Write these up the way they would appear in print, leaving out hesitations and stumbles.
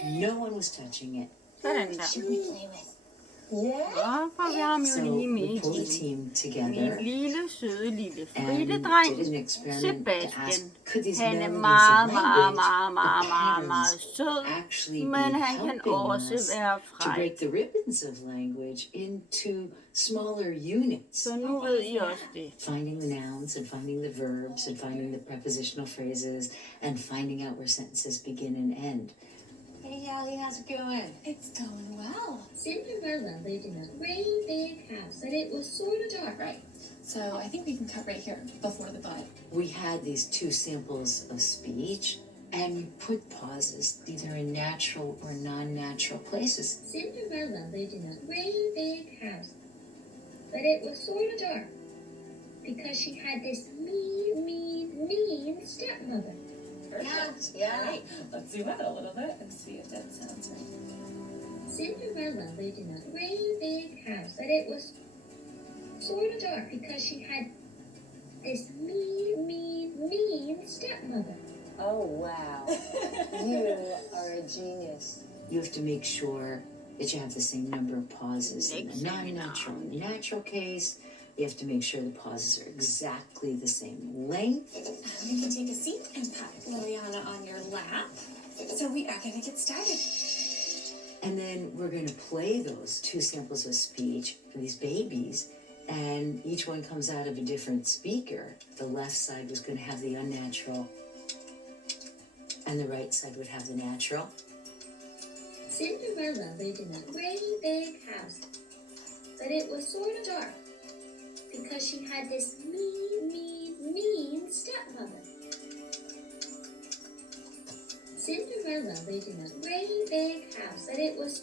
No one was touching it. Sådan der. Should we play with? Og får vi ham jo So lige med we pulled a igen. team together Min lille, søde, lille and fritte-dreng, did an experiment to ask, Sebastian. could these Han er melodies meget, of meget, language, meget, the meget, meget patterns, sød, actually be men han kan helping også us være to break fræk. the ribbons of language into smaller units? Så nu ved I også det. Finding the nouns and finding the verbs and finding the prepositional phrases and finding out where sentences begin and end. Hey, Allie, how's it going? It's going well. Cinderella lived in a great big house, but it was sort of dark. Right. So I think we can cut right here before the but. We had these two samples of speech, and we put pauses either in natural or non-natural places. Cinderella lived in a great big house, but it was sort of dark because she had this mean stepmother. Yeah. Right. Let's zoom out a little bit and see if that sounds right. Cinderella lived in a great big house, but it was sort of dark because she had this mean stepmother. Oh, wow. You are a genius. You have to make sure that you have the same number of pauses in the non-natural and natural case. You have to make sure the pauses are exactly the same length. You can take a seat and pat Liliana on your lap. So we are going to get started. And then we're going to play those two samples of speech for these babies, and each one comes out of a different speaker. The left side was going to have the unnatural, and the right side would have the natural. Cinderella lived in a great big house, but it was sort of dark because she had this mean stepmother. Cinderella lived in a great big house, but it was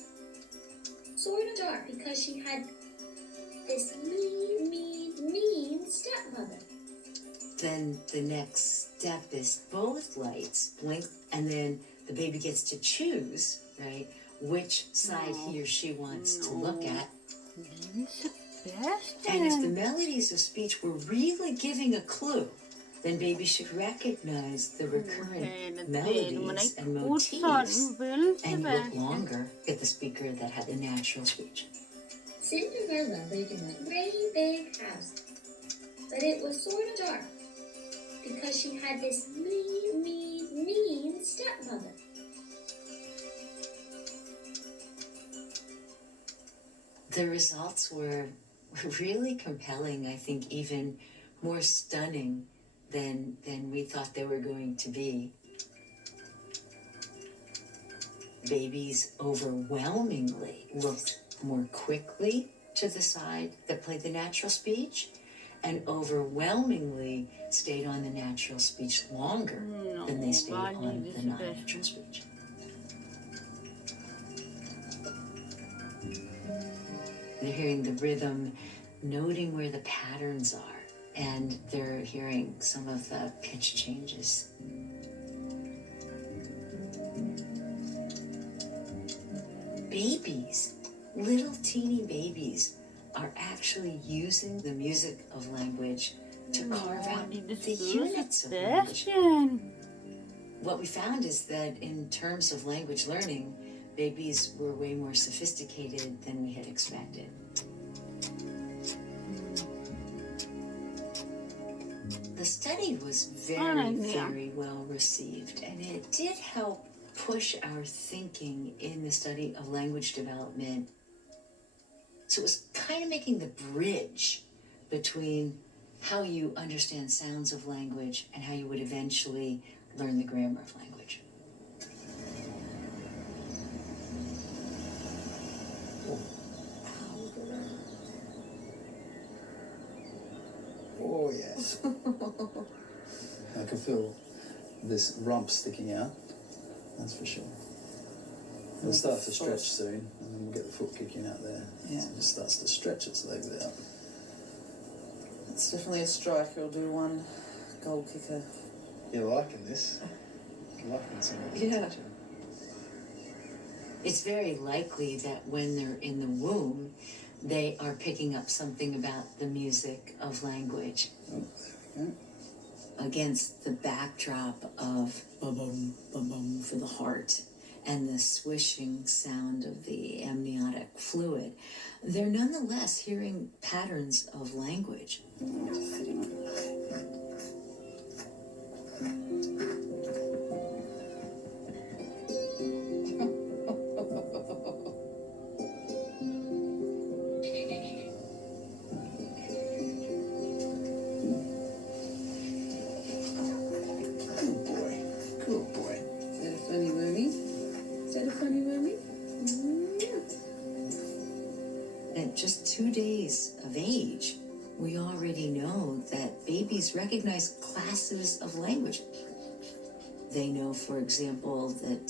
sort of dark because she had this mean stepmother. Then the next step is both lights blink, and then the baby gets to choose, right, which side he or she wants to look at. And if the melodies of speech were really giving a clue, then baby should recognize the recurrent melodies and motifs and look longer at the speaker that had the natural speech. Cinderella lived in a great big house, but it was sort of dark because she had this mean stepmother. The results were really compelling, I think even more stunning than we thought they were going to be. Babies overwhelmingly looked more quickly to the side that played the natural speech, and overwhelmingly stayed on the natural speech longer than they stayed on the non-natural speech. They're hearing the rhythm, noting where the patterns are, and they're hearing some of the pitch changes. Babies, little teeny babies, are actually using the music of language to carve out the units of language. What we found is that in terms of language learning, babies were way more sophisticated than we had expected. The study was very well received, and it did help push our thinking in the study of language development. So it was kind of making the bridge between how you understand sounds of language and how you would eventually learn the grammar of language. Oh, yes. I can feel this rump sticking out, that's for sure. It'll start to stretch soon, and then we'll get the foot kicking out there. Yeah. So it just starts to stretch its legs out. It's definitely a striker. It'll do one goal kicker. You're liking this? You're liking some of the Yeah. It's very likely that when they're in the womb, they are picking up something about the music of language. Oh, there we go. Against the backdrop of ba-bum, ba-bum for the heart, and the swishing sound of the amniotic fluid, they're nonetheless hearing patterns of language. Good boy. Is that a funny mommy? Is that a funny mommy? At just 2 days of age, we already know that babies recognize classes of language. They know, for example, that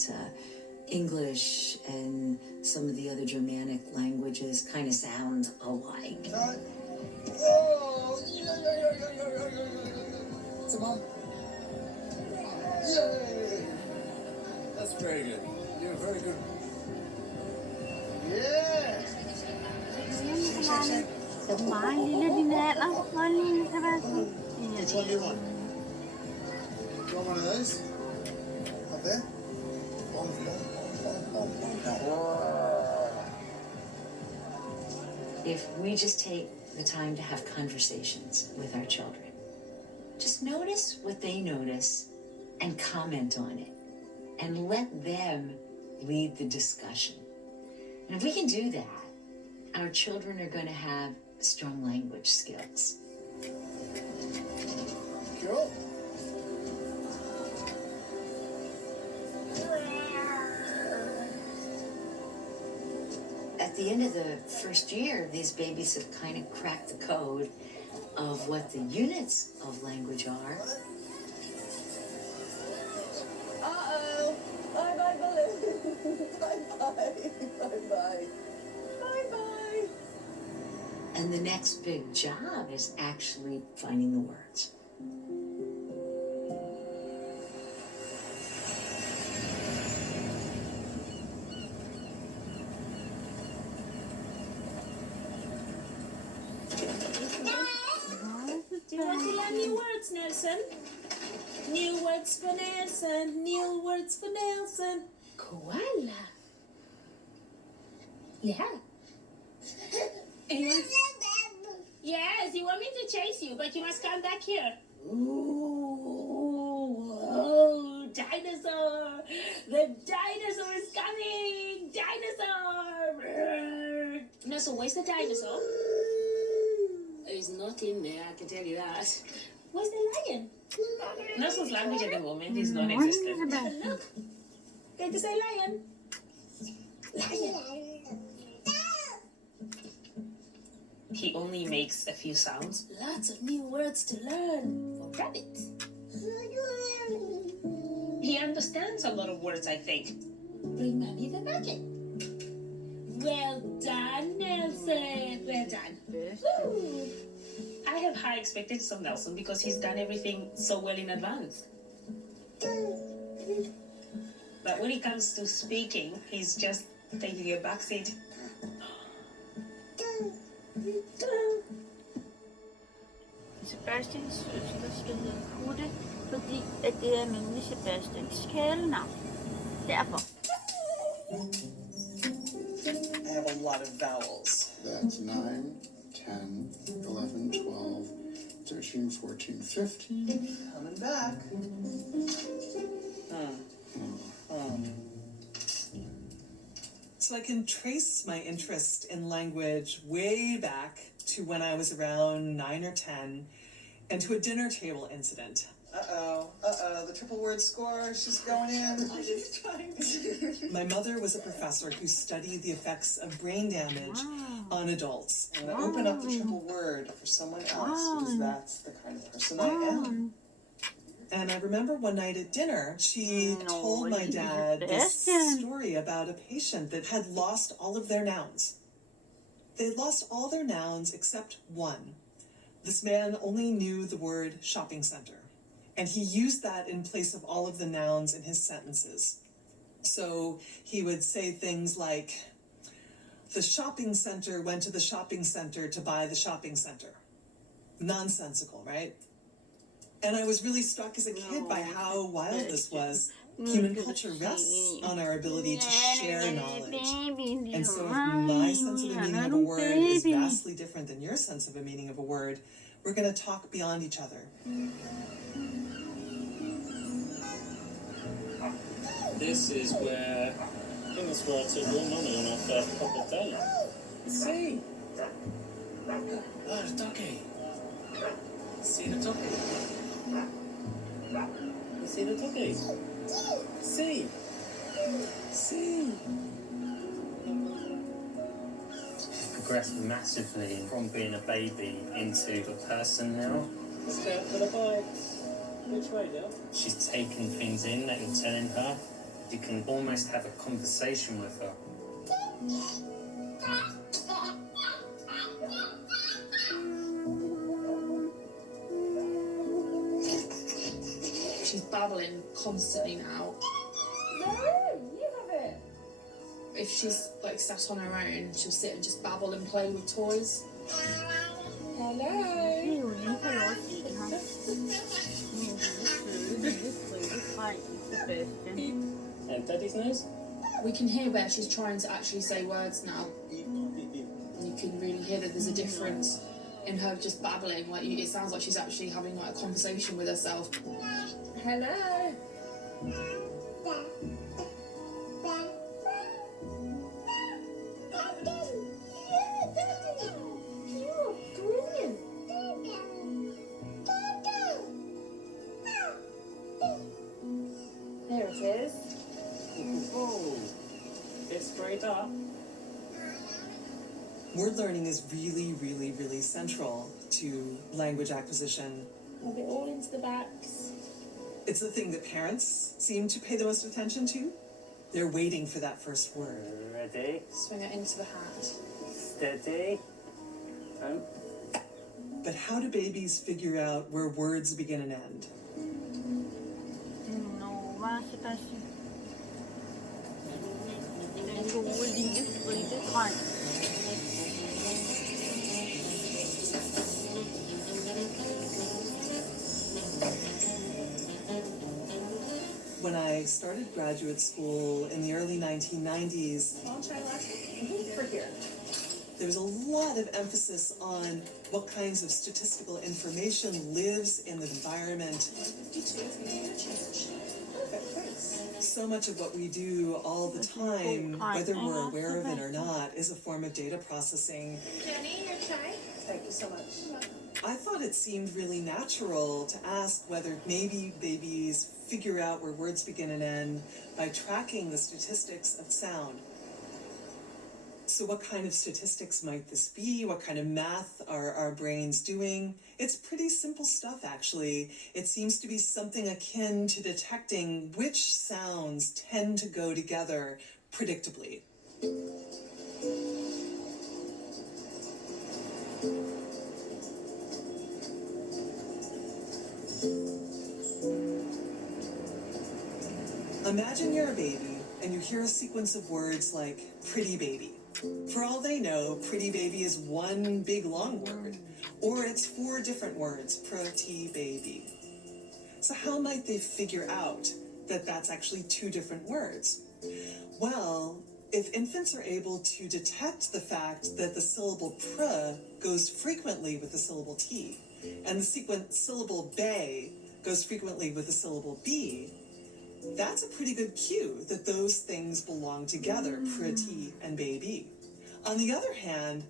English and some of the other Germanic languages kind of sound alike. Oh, Come on. Yay! That's very good. You're very good. Yeah! Meget lille din alder. Hvor lille, Sebastian? Which one do you want? You want one of those? Up there? If we just take the time to have conversations with our children, just notice what they notice and comment on it, and let them lead the discussion. And if we can do that, our children are going to have strong language skills. Cool. At the end of the first year, these babies have kind of cracked the code of what the units of language are. Uh-oh. Bye-bye, balloon. Bye-bye. Bye-bye. Bye-bye. And the next big job is actually finding the words. Do you want to learn new words, Nelson? New words for Nelson. New words for Nelson. Koala. Yeah. Yes, you want me to chase you, but you must come back here. Ooh, oh, dinosaur! The dinosaur is coming! Dinosaur! No, so where's the dinosaur? He's not in there, I can tell you that. Where's the lion? Nelson's language at the moment is non-existent. Look, going to say lion. Lion. He only makes a few sounds. Lots of new words to learn for rabbit. He understands a lot of words, I think. Bring Mommy the bucket. Well done, Nelson. Well done. Woo. I have high expectations of Nelson because he's done everything so well in advance. But when it comes to speaking, he's just taking a backseat. Sebastians søster skal hedde Putte, fordi at det er nemlig Sebastians kælenavn. Derfor. I have a lot of vowels. That's 9, 10, 11, 12, 13, 14, 15. Coming back. So I can trace my interest in language way back to when I was around 9 or 10 and to a dinner table incident. The triple word score, she's going in. She's trying to. My mother was a professor who studied the effects of brain damage on adults. I'm gonna open up the triple word for someone else because that's the kind of person I am. And I remember one night at dinner, she told my dad this story about a patient that had lost all of their nouns. They'd lost all their nouns except one. This man only knew the word shopping center, and he used that in place of all of the nouns in his sentences. So he would say things like, the shopping center went to the shopping center to buy the shopping center. Nonsensical, right? And I was really struck as a kid by how wild this was. Human culture rests on our ability to share knowledge. And so if my sense of the meaning of a word is vastly different than your sense of a meaning of a word, we're going to talk beyond each other. This is where I took your mummy on our first proper date. See? Oh, the doggy. See the doggy? You see the doggy? See? See? She's progressed massively from being a baby into a person now. Let's go out for the bikes. Which way, Dale? She's taking things in that you're telling her. You can almost have a conversation with her. She's babbling constantly now. No, you have it. If she's like sat on her own, she'll sit and just babble and play with toys. Hello. And Daddy's nose? We can hear where she's trying to actually say words now. You can really hear that there's a difference in her just babbling. Like it sounds like she's actually having like a conversation with herself. Hello. There it is. Oh, it's sprayed up. Word learning is really, really, really central to language acquisition. Rub it all into the backs. It's the thing that parents seem to pay the most attention to. They're waiting for that first word. Ready? Swing it into the hat. Steady. But how do babies figure out where words begin and end? No, va, Sebastian. Den gode lille fritte dreng. When I started graduate school in the early 1990s, there was a lot of emphasis on what kinds of statistical information lives in the environment. So much of what we do all the time, whether we're aware of it or not, is a form of data processing. Jenny, your chai? Thank you so much. I thought it seemed really natural to ask whether maybe babies figure out where words begin and end by tracking the statistics of sound. So what kind of statistics might this be? What kind of math are our brains doing? It's pretty simple stuff, actually. It seems to be something akin to detecting which sounds tend to go together predictably. Imagine you're a baby and you hear a sequence of words like pretty baby. For all they know, pretty baby is one big long word, or it's 4 different words, pretty baby. So how might they figure out that that's actually 2 different words? Well, if infants are able to detect the fact that the syllable pr goes frequently with the syllable t, and the syllable bay goes frequently with the syllable b, that's a pretty good cue that those things belong together, pretty and baby. On the other hand,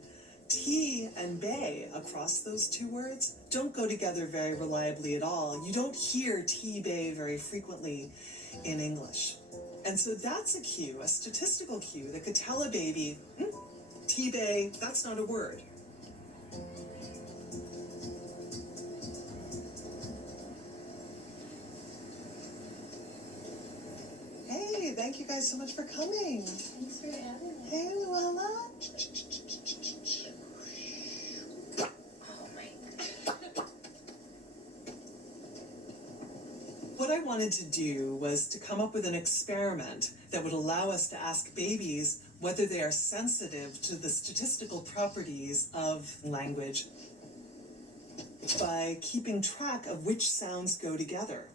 tea and bay across those 2 words don't go together very reliably at all. You don't hear tea bay very frequently in English. And so that's a cue, a statistical cue that could tell a baby, tea bay, that's not a word. Hey, thank you guys so much for coming. Thanks for having us. Hey, Luella. What I wanted to do was to come up with an experiment that would allow us to ask babies whether they are sensitive to the statistical properties of language. by keeping track of which sounds go together.